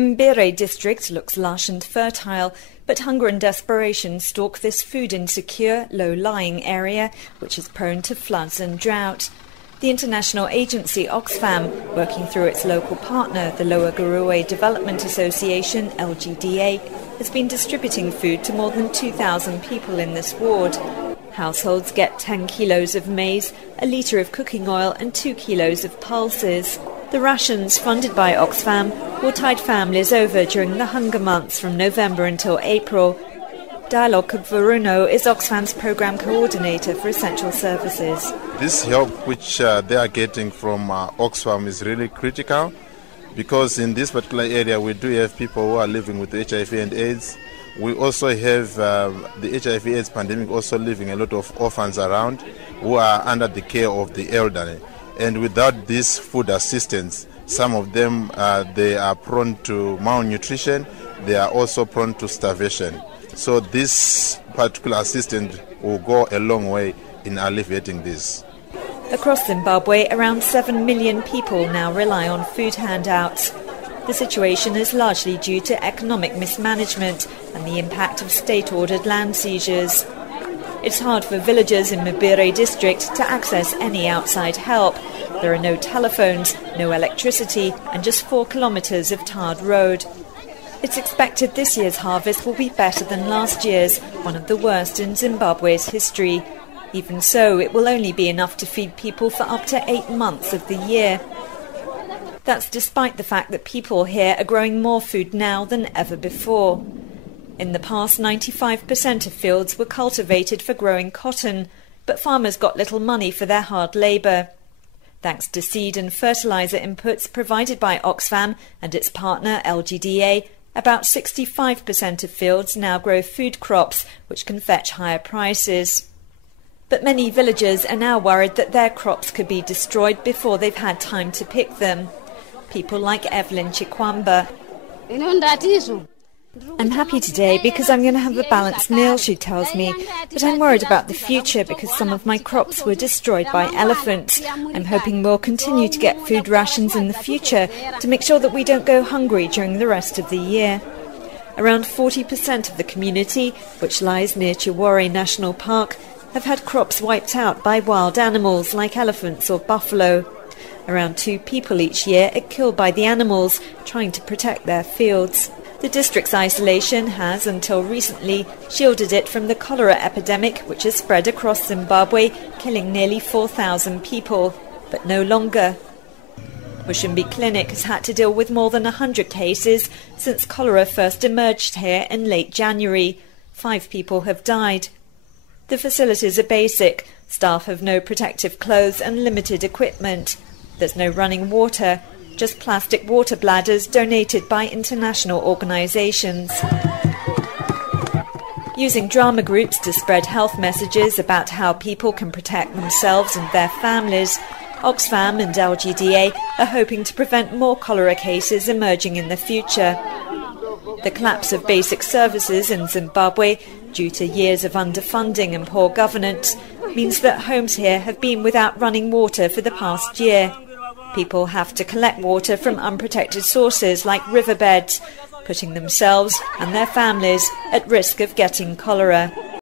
Mbire District looks lush and fertile, but hunger and desperation stalk this food-insecure, low-lying area, which is prone to floods and drought. The international agency Oxfam, working through its local partner, the Lower Garowe Development Association, LGDA, has been distributing food to more than 2,000 people in this ward. Households get 10 kilos of maize, a litre of cooking oil and 2 kilos of pulses. The rations, funded by Oxfam, will tide families over during the hunger months from November until April. Dialogue Varuno is Oxfam's programme coordinator for essential services. This help which they are getting from Oxfam is really critical, because in this particular area we do have people who are living with HIV and AIDS. We also have the HIV/AIDS pandemic also leaving a lot of orphans around who are under the care of the elderly. And without this food assistance, some of them they are prone to malnutrition. They are also prone to starvation. So this particular assistance will go a long way in alleviating this. Across Zimbabwe, around 7 million people now rely on food handouts. The situation is largely due to economic mismanagement and the impact of state-ordered land seizures. It's hard for villagers in Mbire District to access any outside help. There are no telephones, no electricity, and just 4 kilometres of tarred road. It's expected this year's harvest will be better than last year's, one of the worst in Zimbabwe's history. Even so, it will only be enough to feed people for up to 8 months of the year. That's despite the fact that people here are growing more food now than ever before. In the past, 95% of fields were cultivated for growing cotton, but farmers got little money for their hard labour. Thanks to seed and fertiliser inputs provided by Oxfam and its partner LGDA, about 65% of fields now grow food crops, which can fetch higher prices. But many villagers are now worried that their crops could be destroyed before they've had time to pick them. People like Evelyn Chikwamba. I'm happy today because I'm going to have a balanced meal, she tells me, but I'm worried about the future because some of my crops were destroyed by elephants. I'm hoping we'll continue to get food rations in the future to make sure that we don't go hungry during the rest of the year. Around 40% of the community, which lies near Chiwore National Park, have had crops wiped out by wild animals like elephants or buffalo. Around 2 people each year are killed by the animals trying to protect their fields. The district's isolation has, until recently, shielded it from the cholera epidemic, which has spread across Zimbabwe, killing nearly 4,000 people, but no longer. Mozambique Clinic has had to deal with more than 100 cases since cholera first emerged here in late January. 5 people have died. The facilities are basic. Staff have no protective clothes and limited equipment. There's no running water, just plastic water bladders donated by international organisations. Using drama groups to spread health messages about how people can protect themselves and their families, Oxfam and LGDA are hoping to prevent more cholera cases emerging in the future. The collapse of basic services in Zimbabwe, due to years of underfunding and poor governance, means that homes here have been without running water for the past year. People have to collect water from unprotected sources like riverbeds, putting themselves and their families at risk of getting cholera.